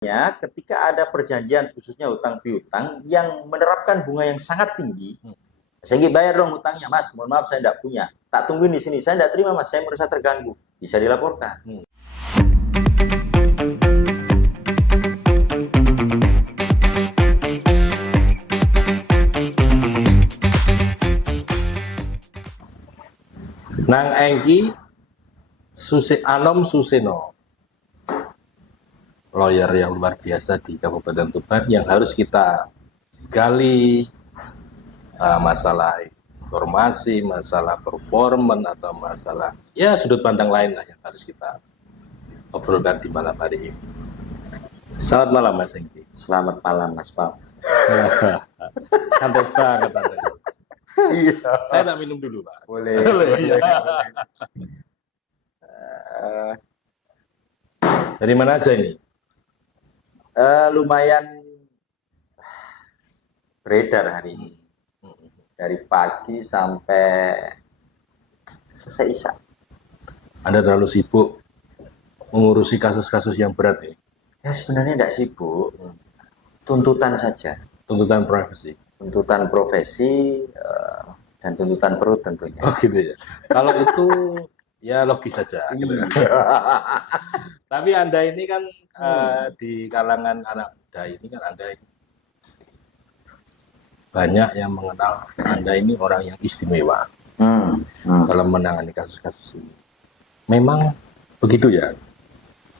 Ketika ada perjanjian khususnya hutang piutang yang menerapkan bunga yang sangat tinggi, saya bayar dong hutangnya, Mas. Mohon maaf saya tidak punya. Tak tungguin di sini. Saya tidak terima, Mas. Saya merasa terganggu. Bisa dilaporkan. Nang Engki Anom Suseno, lawyer yang luar biasa di Kabupaten Tuban yang harus kita gali masalah informasi, masalah performan atau masalah sudut pandang lain lah yang harus kita obrolkan di malam hari ini. Selamat malam Mas Engki. Selamat malam Mas Pam. Santai banget Anda. Iya. Saya tak minum dulu Pak. Boleh. Dari mana aja ini? Lumayan beredar hari ini. Dari pagi sampai selesai isya. Anda terlalu sibuk mengurusi kasus-kasus yang berat ini? Ya sebenarnya tidak sibuk. Tuntutan saja. Tuntutan privasi. Tuntutan profesi dan tuntutan perut tentunya. Oh gitu ya. Kalau itu ya logis saja. Gitu. Tapi Anda ini kan di kalangan anak muda ini kan Anda ini banyak yang mengenal Anda ini orang yang istimewa dalam menangani kasus-kasus ini. Memang begitu ya?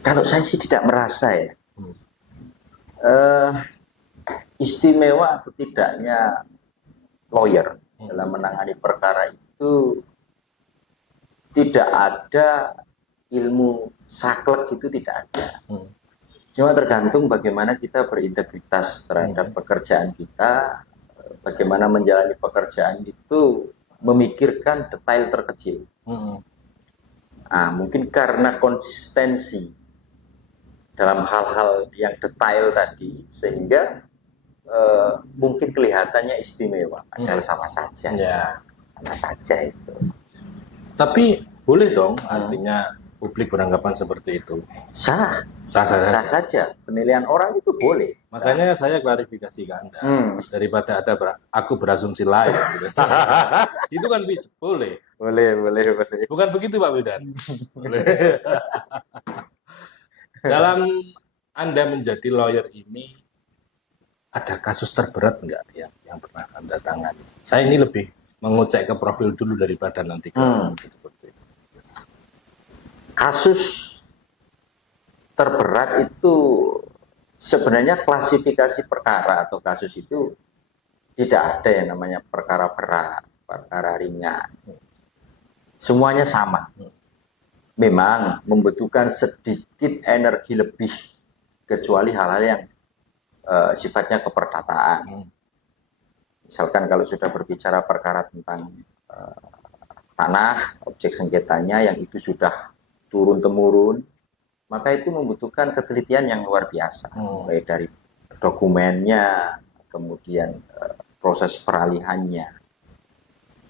Kalau saya sih tidak merasa ya. Istimewa atau tidaknya lawyer dalam menangani perkara itu tidak ada ilmu saklek, itu tidak ada. Cuma tergantung bagaimana kita berintegritas terhadap pekerjaan kita, bagaimana menjalani pekerjaan itu memikirkan detail terkecil. Mungkin karena konsistensi dalam hal-hal yang detail tadi, sehingga mungkin kelihatannya istimewa, padahal sama saja. Sama saja itu. Tapi boleh dong, artinya publik beranggapan seperti itu. Sah saja. Penilaian orang itu boleh. Makanya saya klarifikasi ke Anda, daripada aku berasumsi lain. Gitu. Itu kan bisa, boleh. Boleh. Bukan begitu Pak Wildan? Boleh. Dalam Anda menjadi lawyer ini, ada kasus terberat enggak yang pernah Anda tangani? Saya ini lebih mengecek ke profil dulu daripada nanti ke seperti itu. Kasus terberat itu sebenarnya klasifikasi perkara atau kasus itu tidak ada yang namanya perkara berat, perkara ringan. Semuanya sama. Memang membutuhkan sedikit energi lebih, kecuali hal-hal yang sifatnya keperdataan. Misalkan kalau sudah berbicara perkara tentang tanah, objek sengketanya yang itu sudah turun-temurun, maka itu membutuhkan ketelitian yang luar biasa. Mulai dari dokumennya, kemudian proses peralihannya.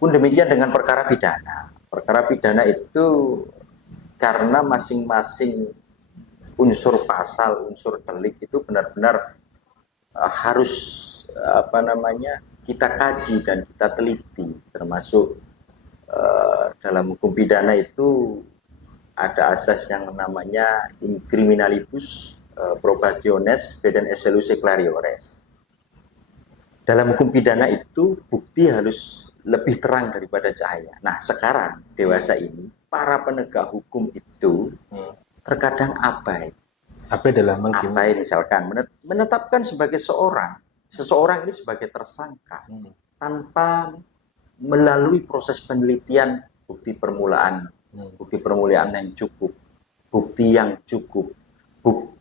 Pun demikian dengan perkara pidana. Perkara pidana itu karena masing-masing unsur pasal, unsur delik itu benar-benar harus kita kaji dan kita teliti, termasuk dalam hukum pidana itu ada asas yang namanya in criminalibus probationes pedem excellus clariores. Dalam hukum pidana itu bukti harus lebih terang daripada cahaya. Nah sekarang dewasa ini para penegak hukum itu terkadang abai. Apa dalam abai misalkan menetapkan sebagai seseorang ini sebagai tersangka tanpa melalui proses penelitian bukti permulaan yang cukup, bukti yang cukup,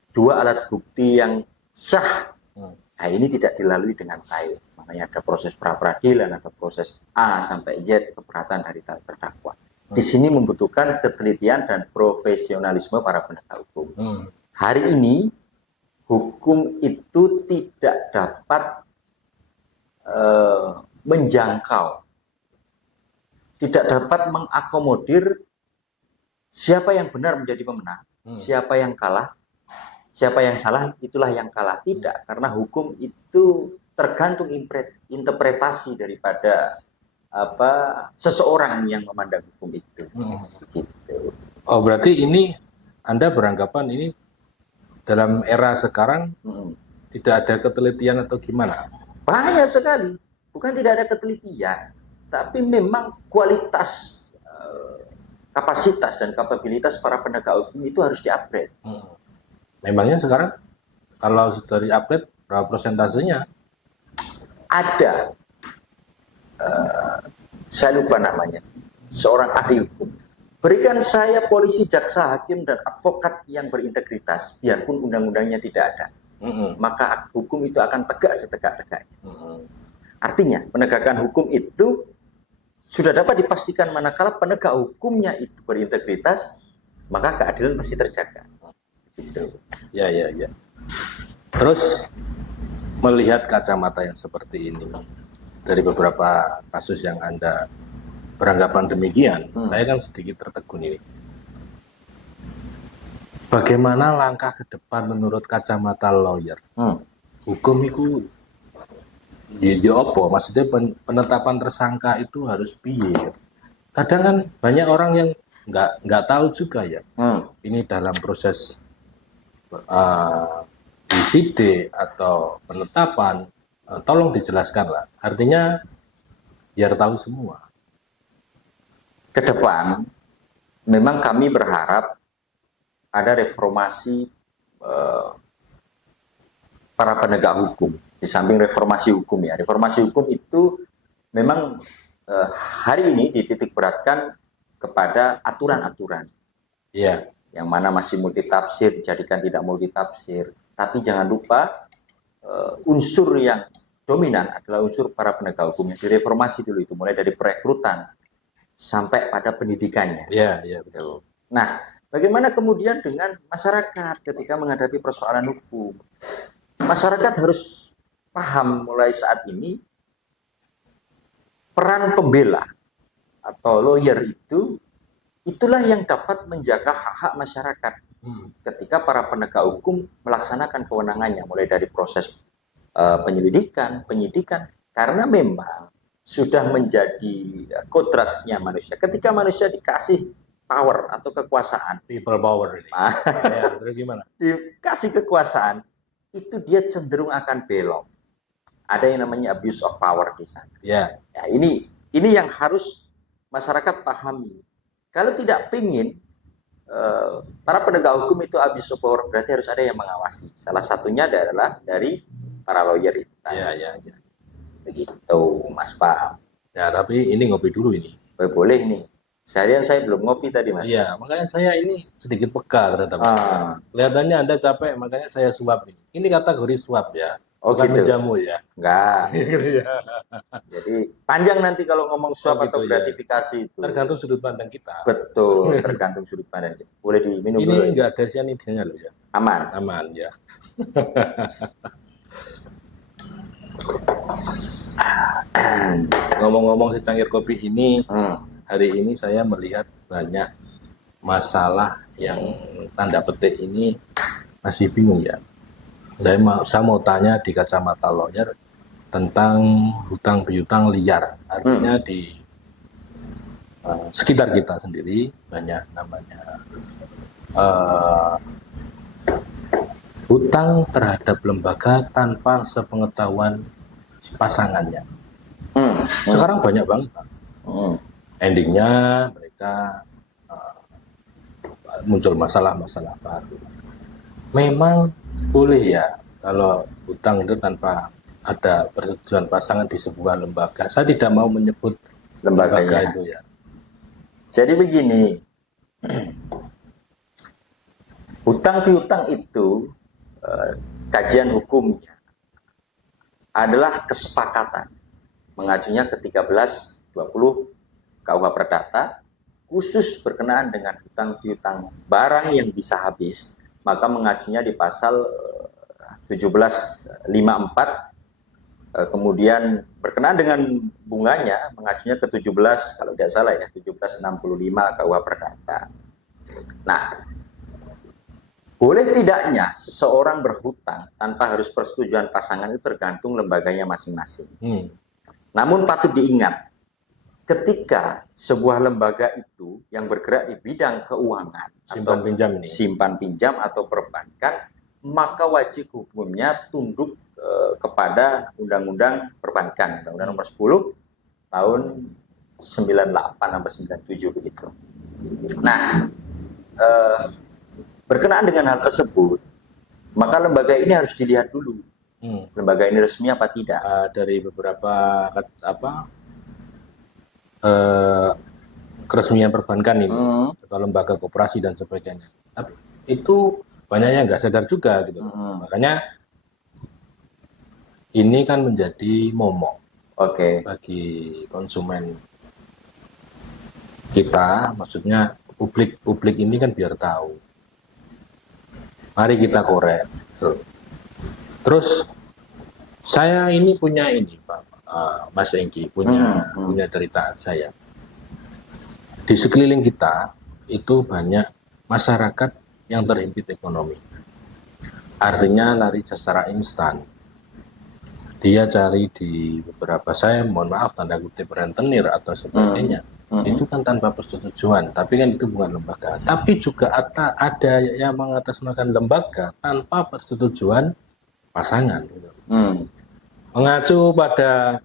dua alat bukti yang sah. Nah ini tidak dilalui dengan baik. Makanya ada proses pra-peradilan, ada proses A sampai Z keberatan dari terdakwa. Di sini membutuhkan ketelitian dan profesionalisme para penegak hukum. Hari ini hukum itu tidak dapat menjangkau, tidak dapat mengakomodir siapa yang benar menjadi pemenang, siapa yang kalah, siapa yang salah itulah yang kalah. Tidak, karena hukum itu tergantung interpretasi daripada seseorang yang memandang hukum itu. Gitu. Oh, berarti ini Anda beranggapan ini dalam era sekarang tidak ada ketelitian atau gimana? Banyak sekali. Bukan tidak ada ketelitian, tapi memang kualitas, kapasitas dan kapabilitas para penegak hukum itu harus di-upgrade. Memangnya sekarang kalau sudah di-upgrade berapa persentasenya? Ada, saya lupa namanya, seorang ahli hukum. Berikan saya polisi, jaksa, hakim, dan advokat yang berintegritas, biarpun undang-undangnya tidak ada. Maka hukum itu akan tegak setegak-tegaknya. Artinya, penegakan hukum itu sudah dapat dipastikan manakala penegak hukumnya itu berintegritas, maka keadilan pasti terjaga. Gitu. Ya. Terus melihat kacamata yang seperti ini dari beberapa kasus yang Anda beranggapan demikian, saya kan sedikit tertegun ini. Bagaimana langkah ke depan menurut kacamata lawyer? Hukum itu ya apa? Maksudnya penetapan tersangka itu harus piye? Kadang kan banyak orang yang nggak tahu juga ya. Ini dalam proses disidik atau penetapan, tolong dijelaskan lah. Artinya biar tahu semua. Ke depan, memang kami berharap ada reformasi para penegak hukum. Di samping reformasi hukum ya, reformasi hukum itu memang hari ini dititik beratkan kepada aturan-aturan. Iya. Yang mana masih multitafsir, jadikan tidak multitafsir. Tapi jangan lupa unsur yang dominan adalah unsur para penegak hukum yang direformasi dulu itu, mulai dari perekrutan sampai pada pendidikannya. Iya, betul. Nah, bagaimana kemudian dengan masyarakat ketika menghadapi persoalan hukum? Masyarakat harus paham mulai saat ini peran pembela atau lawyer itulah yang dapat menjaga hak-hak masyarakat ketika para penegak hukum melaksanakan kewenangannya, mulai dari proses penyelidikan, penyidikan, karena memang sudah menjadi kodratnya manusia. Ketika manusia dikasih power atau kekuasaan, People power ini. Ya, terus gimana? dikasih kekuasaan, itu dia cenderung akan belok. Ada yang namanya abuse of power di sana. Ya. Ya, ini yang harus masyarakat pahami. Kalau tidak pingin para penegak hukum itu abuse of power, berarti harus ada yang mengawasi. Salah satunya adalah dari para lawyer itu. Ya. Begitu, Mas Pak. Ya, tapi ini ngopi dulu ini. Boleh nih. Seharian saya belum ngopi tadi, Mas. Iya, makanya saya ini sedikit peka terhadap kelihatannya Anda capek, makanya saya suap ini. Ini kategori suap ya. Oh, bukan gitu. menjamu ya. Enggak. Jadi panjang nanti kalau ngomong suap gitu, atau gratifikasi itu. Tergantung sudut pandang kita. Betul, tergantung sudut pandang. Boleh diminum dulu. Ini enggak ada cyanidanya loh ya. Aman ya. Ngomong-ngomong secangkir kopi ini, hari ini saya melihat banyak masalah yang tanda petik ini masih bingung ya. Saya mau tanya di kacamata lawyer tentang hutang piutang liar. Artinya di sekitar kita sendiri banyak namanya hutang terhadap lembaga tanpa sepengetahuan pasangannya. Sekarang banyak banget, Pak. Endingnya mereka muncul masalah-masalah baru. Memang boleh ya kalau hutang itu tanpa ada persetujuan pasangan di sebuah lembaga. Saya tidak mau menyebut lembaga itu ya. Jadi begini, hutang piutang itu kajian hukumnya adalah kesepakatan mengacunya ke 1320 KUH Perdata, khusus berkenaan dengan hutang piutang barang yang bisa habis, maka mengacunya di pasal 1754, kemudian berkenaan dengan bunganya mengacunya ke 17, kalau tidak salah ya, 1765 KUH Perdata. Nah, Boleh tidaknya seseorang berhutang tanpa harus persetujuan pasangan itu tergantung lembaganya masing-masing. Namun patut diingat, ketika sebuah lembaga itu yang bergerak di bidang keuangan Simpan pinjam ini. simpan pinjam atau perbankan, maka wajib hukumnya tunduk kepada Undang-Undang Perbankan, Undang-Undang Nomor 10 tahun 98 sampai 97 begitu. Nah, berkenaan dengan hal tersebut, maka lembaga ini harus dilihat dulu. Lembaga ini resmi apa tidak? Dari beberapa keresmian perbankan ini atau lembaga koperasi dan sebagainya. Tapi itu banyak yang nggak sadar juga gitu. Makanya ini kan menjadi momok bagi konsumen kita, maksudnya publik ini kan biar tahu. Mari kita korek. Terus saya ini punya ini Pak Mas Engki punya cerita saya. Di sekeliling kita itu banyak masyarakat yang terhimpit ekonomi. Artinya lari secara instan. Dia cari di beberapa, saya mohon maaf tanda kutip rentenir atau sebagainya. Itu kan tanpa persetujuan, tapi kan itu bukan lembaga. Tapi juga ada yang mengatasnamakan lembaga tanpa persetujuan pasangan. Gitu. Mengacu pada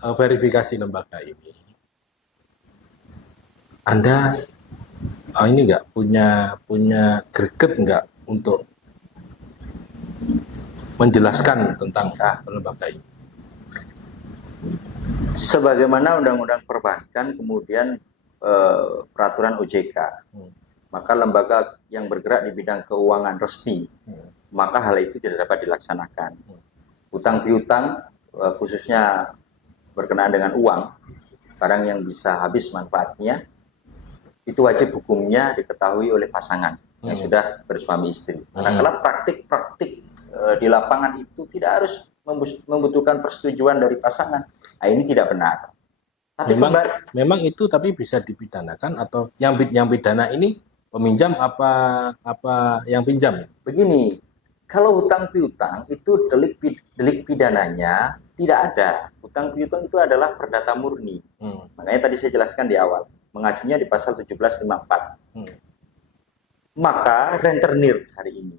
verifikasi lembaga ini, Anda ini nggak punya greget nggak untuk menjelaskan tentang lembaga ini? Sebagaimana Undang-Undang Perbankan, kemudian peraturan OJK, maka lembaga yang bergerak di bidang keuangan resmi, maka hal itu tidak dapat dilaksanakan. Hutang piutang, khususnya berkenaan dengan uang, barang yang bisa habis manfaatnya, itu wajib hukumnya diketahui oleh pasangan yang sudah bersuami istri. Manakala praktik-praktik di lapangan itu tidak harus membutuhkan persetujuan dari pasangan. Nah, ini tidak benar. Tapi memang itu tapi bisa dipidanakan, atau yang pidana ini peminjam apa yang pinjam? Begini, kalau hutang piutang itu delik pidananya tidak ada. Hutang piutang itu adalah perdata murni. Makanya tadi saya jelaskan di awal, mengacunya di pasal 1754. Maka rentenir hari ini,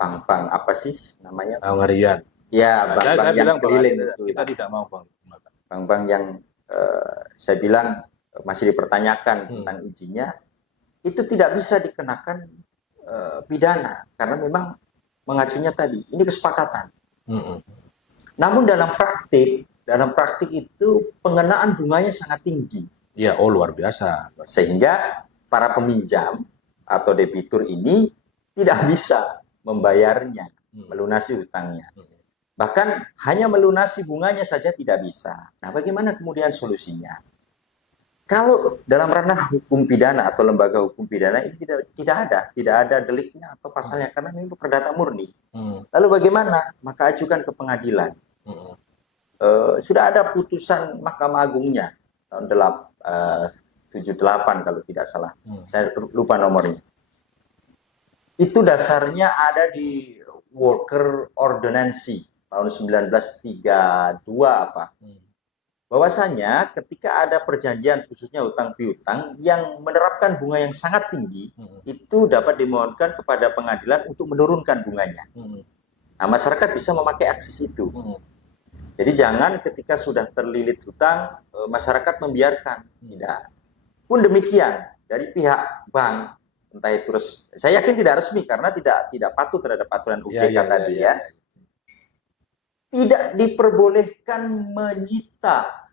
bank apa sih namanya? Harian. Ya, bank-bank yang keliling. Kita tidak mau bank-bank yang saya bilang masih dipertanyakan tentang izinnya, itu tidak bisa dikenakan pidana karena memang mengacunya tadi ini kesepakatan. Namun dalam praktik itu pengenaan bunganya sangat tinggi. Ya, luar biasa. Sehingga para peminjam atau debitur ini tidak bisa membayarnya, melunasi hutangnya. Bahkan hanya melunasi bunganya saja tidak bisa. Nah, bagaimana kemudian solusinya? Kalau dalam ranah hukum pidana atau lembaga hukum pidana ini tidak ada deliknya atau pasalnya karena ini perdata murni. Lalu bagaimana? Maka ajukan ke pengadilan. Sudah ada putusan Mahkamah Agungnya tahun 78 kalau tidak salah. Saya lupa nomornya. Itu dasarnya ada di Worker Ordonancy tahun 1932 apa. Bahwasanya ketika ada perjanjian khususnya hutang piutang yang menerapkan bunga yang sangat tinggi, itu dapat dimohonkan kepada pengadilan untuk menurunkan bunganya. Nah, masyarakat bisa memakai akses itu. Jadi jangan ketika sudah terlilit hutang, masyarakat membiarkan. Tidak. Pun demikian dari pihak bank, entah itu saya yakin tidak resmi karena tidak patuh terhadap aturan OJK tadi ya. Tidak diperbolehkan menyita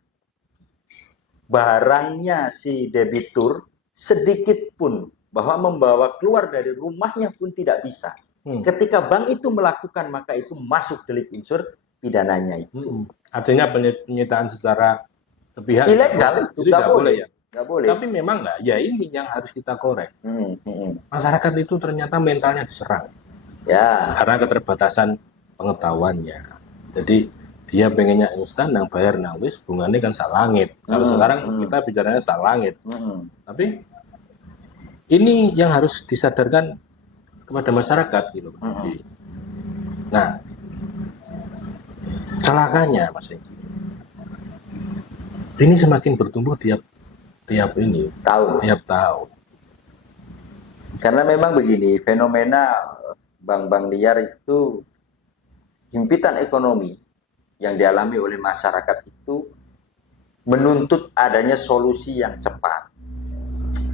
barangnya si debitur sedikit pun, bahwa membawa keluar dari rumahnya pun tidak bisa. Ketika bank itu melakukan, maka itu masuk delik unsur pidananya itu. Artinya penyitaan secara sepihak ilegal itu tidak boleh ya. Nggak boleh. Tapi memang nggak, ya ini yang harus kita korek. Masyarakat itu ternyata mentalnya diserang. Ya. Karena keterbatasan pengetahuannya. Jadi dia pengennya instan, yang bayar nang wis bunganya kan sak langit. Kalau sekarang kita bicaranya sak langit. Tapi ini yang harus disadarkan kepada masyarakat gitu Mas Egi. Nah, celakanya Mas Egi, ini semakin bertumbuh tiap tahun. Karena memang begini, fenomena bank-bank liar itu, himpitan ekonomi yang dialami oleh masyarakat itu menuntut adanya solusi yang cepat.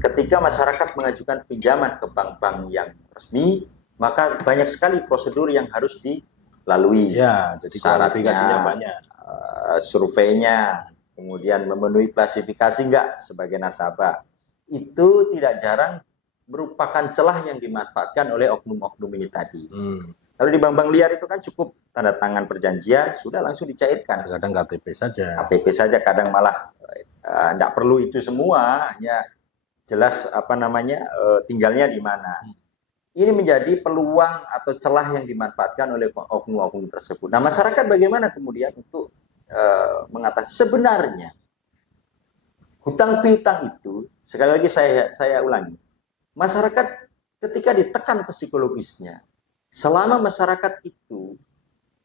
Ketika masyarakat mengajukan pinjaman ke bank-bank yang resmi, maka banyak sekali prosedur yang harus dilalui. Ya, jadi kualifikasinya banyak. Surveinya, kemudian memenuhi klasifikasi enggak sebagai nasabah. Itu tidak jarang merupakan celah yang dimanfaatkan oleh oknum-oknum ini tadi. Kalau di bank-bank liar itu kan cukup tanda tangan perjanjian, sudah langsung dicairkan. Kadang KTP saja. KTP saja, kadang malah tidak perlu itu semua, hanya jelas tinggalnya di mana. Ini menjadi peluang atau celah yang dimanfaatkan oleh oknum-oknum tersebut. Nah, masyarakat bagaimana kemudian untuk mengatasi? Sebenarnya hutang piutang itu, sekali lagi saya ulangi, masyarakat ketika ditekan psikologisnya, selama masyarakat itu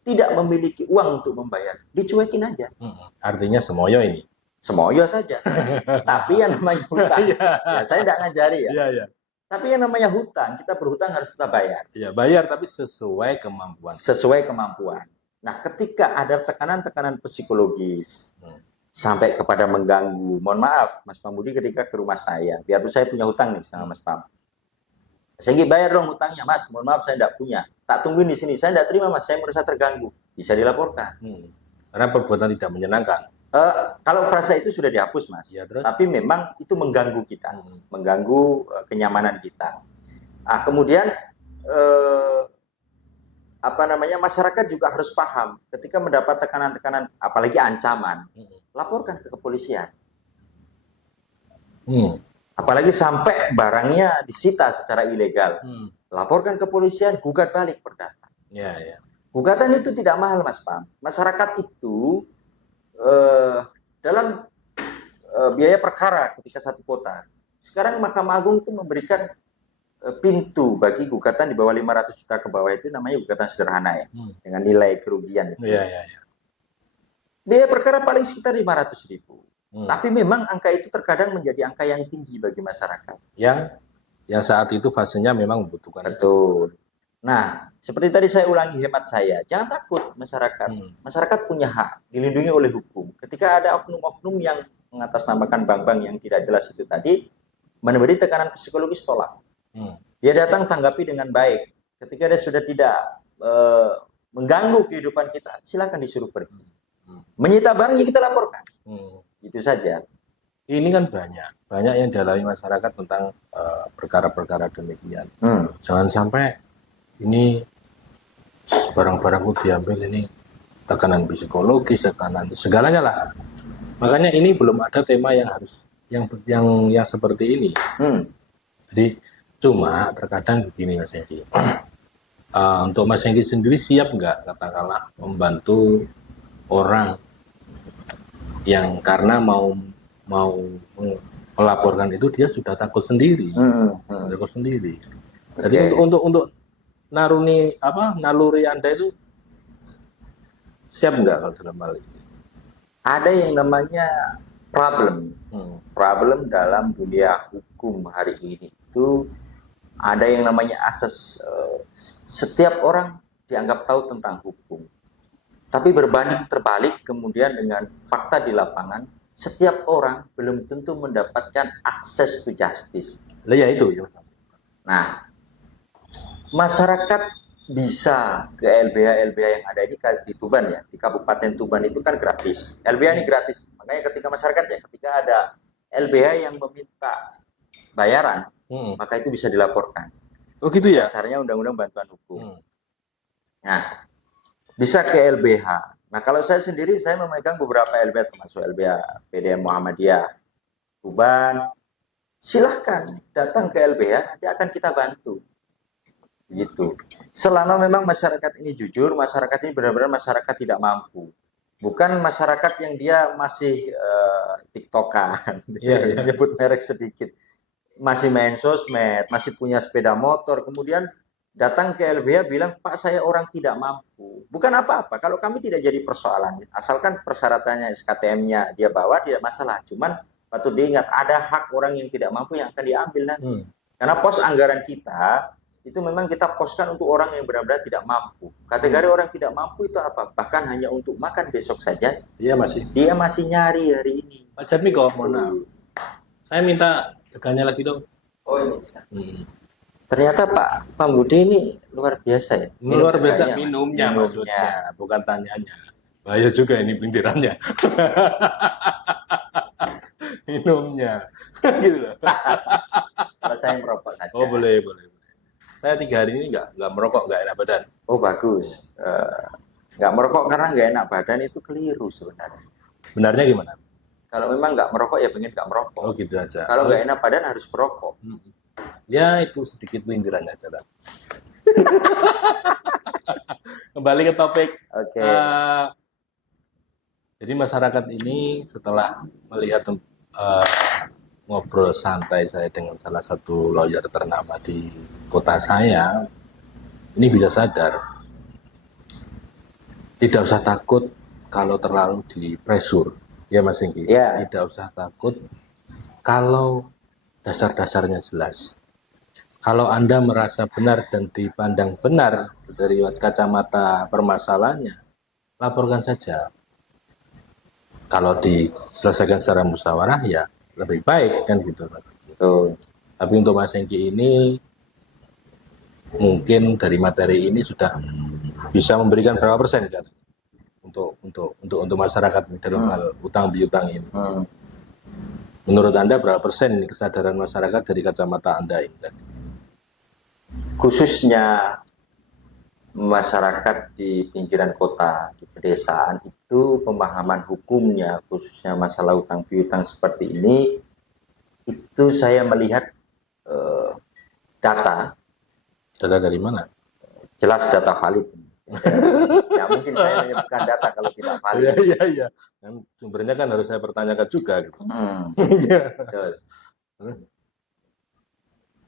tidak memiliki uang untuk membayar, dicuekin aja. Artinya semoyo ini. Semoyo saja. Tapi yang namanya hutang, ya saya tidak ngajari ya. Iya. Tapi yang namanya hutang, kita berhutang harus kita bayar. Iya, bayar tapi sesuai kemampuan. Sesuai kemampuan. Nah, ketika ada tekanan-tekanan psikologis, sampai kepada mengganggu, mohon maaf, Mas Pambudi ketika ke rumah saya, biarpun saya punya hutang nih sama Mas Pam. Saya ingin bayar dong hutangnya, Mas. Mohon maaf, saya tidak punya. Tak tungguin di sini. Saya tidak terima, Mas. Saya merasa terganggu. Bisa dilaporkan. Karena perbuatan tidak menyenangkan. Kalau frasa itu sudah dihapus, Mas. Ya, terus? Tapi memang itu mengganggu kita, mengganggu kenyamanan kita. Nah, kemudian masyarakat juga harus paham ketika mendapat tekanan-tekanan, apalagi ancaman, laporkan ke kepolisian. Apalagi sampai barangnya disita secara ilegal, laporkan ke kepolisian, gugat balik perdata. Ya. Gugatan itu tidak mahal, Mas Pam. Masyarakat itu dalam biaya perkara ketika satu kota, sekarang Mahkamah Agung itu memberikan pintu bagi gugatan di bawah 500 juta ke bawah, itu namanya gugatan sederhana ya, dengan nilai kerugian itu. Iya. Biaya perkara paling sekitar 500.000. Tapi memang angka itu terkadang menjadi angka yang tinggi bagi masyarakat. Yang saat itu fasenya memang membutuhkan. Betul. Nah, seperti tadi saya ulangi hemat saya, jangan takut masyarakat. Masyarakat punya hak, dilindungi oleh hukum. Ketika ada oknum-oknum yang mengatasnamakan bank-bank yang tidak jelas itu tadi, memberi tekanan psikologis, tolak. Dia datang tanggapi dengan baik. Ketika dia sudah tidak mengganggu kehidupan kita, silakan disuruh pergi. Menyita barangnya kita laporkan. Itu saja. Ini kan banyak yang dialami masyarakat tentang perkara-perkara demikian. Jangan sampai ini barang-barangku diambil, ini tekanan psikologis, tekanan segalanya lah. Makanya ini belum ada tema yang harus yang seperti ini. Jadi cuma terkadang begini Mas Hengki. Untuk Mas Hengki sendiri siap nggak katakanlah membantu orang yang karena mau melaporkan itu dia sudah takut sendiri. Jadi untuk naluri Anda itu siap nggak kalau dalam hal ini? Ada yang namanya problem dalam dunia hukum hari ini itu, ada yang namanya asas setiap orang dianggap tahu tentang hukum. Tapi berbanding terbalik kemudian dengan fakta di lapangan, setiap orang belum tentu mendapatkan akses to justice. Ya itu. Nah, masyarakat bisa ke LBH yang ada di Tuban ya, di Kabupaten Tuban itu kan gratis. LBH ini gratis. Makanya ketika masyarakat ketika ada LBH yang meminta bayaran, maka itu bisa dilaporkan. Oh gitu ya? Dasarnya Undang-Undang Bantuan Hukum. Nah, bisa ke LBH. Nah, kalau saya sendiri, saya memegang beberapa LBH, termasuk LBH PDM Muhammadiyah Tuban. Silahkan datang ke LBH, nanti akan kita bantu. Gitu. Selama memang masyarakat ini jujur, masyarakat ini benar-benar masyarakat tidak mampu. Bukan masyarakat yang dia masih tiktokan, nyebut merek sedikit. Masih main sosmed, masih punya sepeda motor, kemudian datang ke LBH bilang, Pak saya orang tidak mampu. Bukan apa-apa, kalau kami tidak jadi persoalan. Asalkan persyaratannya SKTM-nya dia bawa, tidak masalah. Cuman patut diingat, ada hak orang yang tidak mampu yang akan diambil nanti. Karena pos anggaran kita, itu memang kita poskan untuk orang yang benar-benar tidak mampu. Kategori orang tidak mampu itu apa? Bahkan hanya untuk makan besok saja, dia masih nyari hari ini. Pak Jatmiko, mohon maaf. Saya minta teganya lagi dong. Oh ini. Ternyata Pak Budi ini luar biasa ya. Luar biasa minumnya maksudnya, bukan tanyanya. Bahaya juga ini pelintirannya. Minumnya. Gitu loh. Kalau saya merokok saja. Oh boleh. Saya 3 hari ini nggak merokok, nggak enak badan. Oh bagus. Nggak merokok karena nggak enak badan itu keliru sebenarnya. Benarnya gimana? Kalau memang nggak merokok ya pengen nggak merokok. Oh gitu aja. Kalau nggak enak badan harus merokok. Ya itu sedikit pelintirannya aja lah. Kembali ke topik. Oke. Jadi masyarakat ini setelah melihat ngobrol santai saya dengan salah satu lawyer ternama di kota saya, ini bisa sadar. Tidak usah takut kalau terlalu dipresur, ya Mas Engki. Ya. Tidak usah takut kalau dasar-dasarnya jelas. Kalau Anda merasa benar dan dipandang benar dari kacamata permasalahannya, laporkan saja. Kalau diselesaikan secara musyawarah ya lebih baik kan gitu. Tapi untuk Mas Engki ini mungkin dari materi ini sudah bisa memberikan berapa persen kan untuk masyarakat dalam hal utang piutang ini. Menurut Anda berapa persen kesadaran masyarakat dari kacamata Anda ini tadi? Khususnya masyarakat di pinggiran kota, di pedesaan itu pemahaman hukumnya, khususnya masalah utang piutang seperti ini, itu saya melihat data. Data dari mana? Jelas data valid. Ya mungkin saya menyebutkan data kalau tidak valid. Iya. Kan sumbernya kan harus saya pertanyakan juga. Gitu. Betul.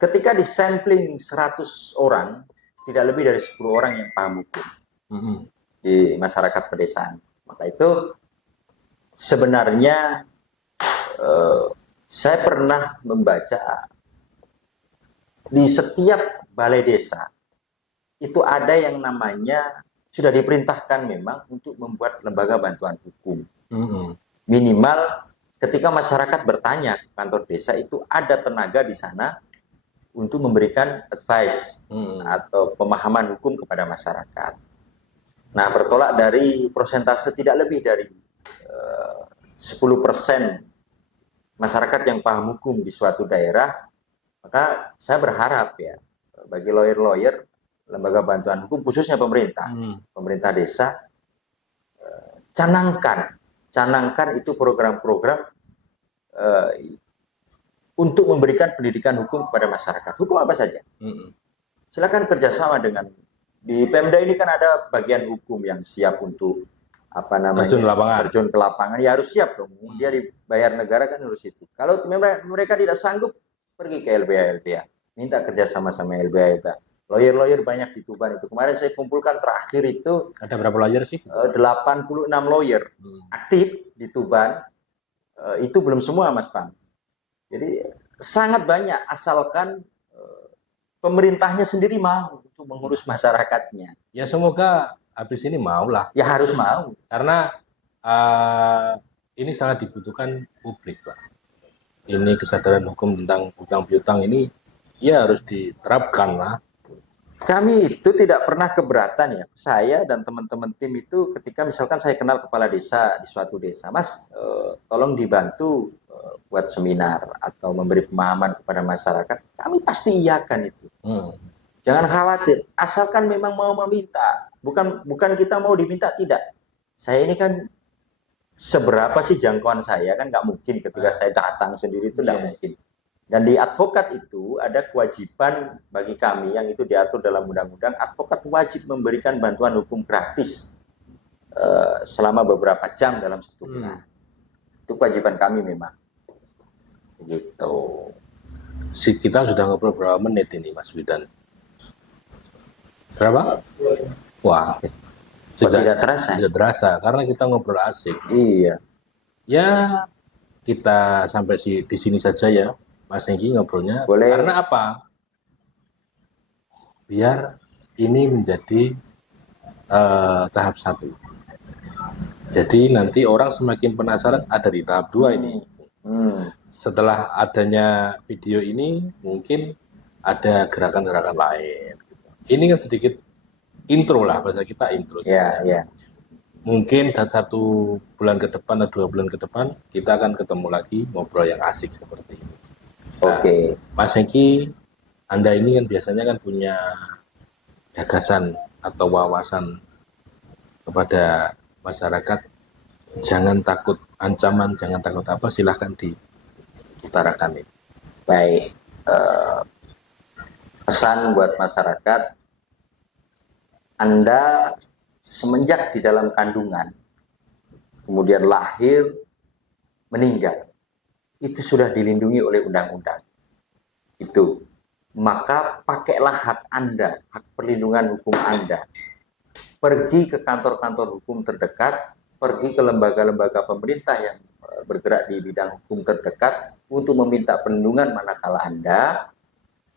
Ketika disampling 100 orang, tidak lebih dari 10 orang yang paham hukum di masyarakat pedesaan. Maka itu sebenarnya saya pernah membaca di setiap balai desa itu ada yang namanya sudah diperintahkan memang untuk membuat lembaga bantuan hukum. Minimal ketika masyarakat bertanya ke kantor desa itu ada tenaga di sana untuk memberikan advice atau pemahaman hukum kepada masyarakat. Nah, bertolak dari persentase tidak lebih dari 10% masyarakat yang paham hukum di suatu daerah, maka saya berharap ya bagi lawyer-lawyer, lembaga bantuan hukum khususnya pemerintah desa, canangkan itu program-program untuk memberikan pendidikan hukum kepada masyarakat. Hukum apa saja. Silakan kerjasama dengan di Pemda ini kan ada bagian hukum yang siap untuk terjun ke lapangan. Ya harus siap dong. Dia dibayar negara kan harus itu. Kalau mereka tidak sanggup, pergi ke LBH. Minta kerjasama sama LBH. Lawyer banyak di Tuban itu. Kemarin saya kumpulkan terakhir itu. Ada berapa lawyer sih? 86 lawyer aktif di Tuban. Itu belum semua Mas Pam. Jadi sangat banyak asalkan pemerintahnya sendiri mau untuk mengurus masyarakatnya. Ya semoga habis ini mau lah. Ya harus mau. Karena ini sangat dibutuhkan publik, Pak. Ini kesadaran hukum tentang utang piutang ini ya harus diterapkan lah. Kami itu tidak pernah keberatan ya. Saya dan teman-teman tim itu ketika misalkan saya kenal kepala desa di suatu desa, Mas, tolong dibantu buat seminar atau memberi pemahaman kepada masyarakat, kami pasti iyakan itu. Jangan khawatir, asalkan memang mau meminta, bukan kita mau diminta, tidak. Saya ini kan seberapa sih jangkauan saya, kan nggak mungkin ketika saya datang sendiri itu nggak mungkin. Dan di advokat itu ada kewajiban bagi kami yang itu diatur dalam undang-undang, advokat wajib memberikan bantuan hukum gratis selama beberapa jam dalam 1 bulan. Itu kewajiban kami memang. Gitu. Kita sudah ngobrol berapa menit ini Mas Widan? Berapa? Wah, Kok tidak terasa? tidak terasa karena kita ngobrol asik. Iya. Ya, kita sampai di sini saja ya, Mas Hengki ngobrolnya. Boleh. Karena apa? Biar ini menjadi tahap 1. Jadi nanti orang semakin penasaran ada di tahap 2 ini. Setelah adanya video ini mungkin ada gerakan-gerakan lain. Ini kan sedikit intro lah, bahasa kita intro. Ya, ya. Mungkin dan 1 bulan ke depan atau 2 bulan ke depan kita akan ketemu lagi ngobrol yang asik seperti ini. Nah, Oke. Mas Hengki, Anda ini kan biasanya kan punya gagasan atau wawasan kepada masyarakat, jangan takut ancaman, jangan takut apa, silahkan diutarakan ini. Baik. Pesan buat masyarakat, Anda semenjak di dalam kandungan, kemudian lahir, meninggal, itu sudah dilindungi oleh undang-undang. Itu. Maka pakailah hak Anda, hak perlindungan hukum Anda. Pergi ke kantor-kantor hukum terdekat, pergi ke lembaga-lembaga pemerintah yang bergerak di bidang hukum terdekat untuk meminta perlindungan manakala Anda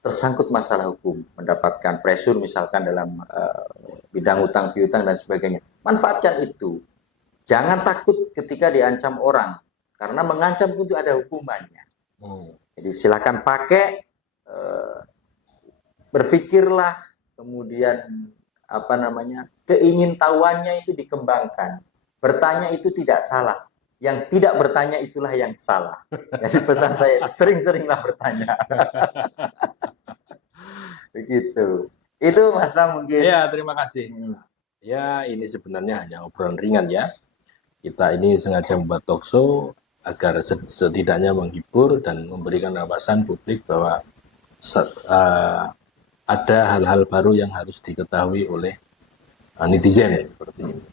tersangkut masalah hukum, mendapatkan pressure misalkan dalam bidang utang piutang dan sebagainya. Manfaatkan itu. Jangan takut ketika diancam orang, karena mengancam itu ada hukumannya. Jadi silakan pakai, berpikirlah, kemudian keingintahuannya itu dikembangkan. Bertanya itu tidak salah. Yang tidak bertanya itulah yang salah. Jadi pesan saya, sering-seringlah bertanya. Begitu. Itu Mas Tam mungkin. Ya, terima kasih. Ya, ini sebenarnya hanya obrolan ringan ya. Kita ini sengaja membuat talk show agar setidaknya menghibur dan memberikan wawasan publik bahwa ada hal-hal baru yang harus diketahui oleh netizen seperti ini.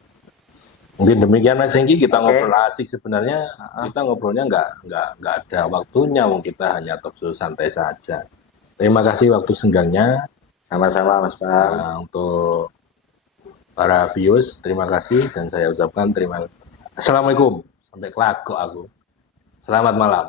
Mungkin demikian Mas Hengki, kita ngobrol asik sebenarnya. Kita ngobrolnya nggak ada waktunya, kita hanya talk show santai saja. Terima kasih waktu senggangnya. Sama-sama Mas Bang. Untuk para viewers, terima kasih dan saya ucapkan terima kasih. Assalamualaikum. Sampai kelakok aku. Selamat malam.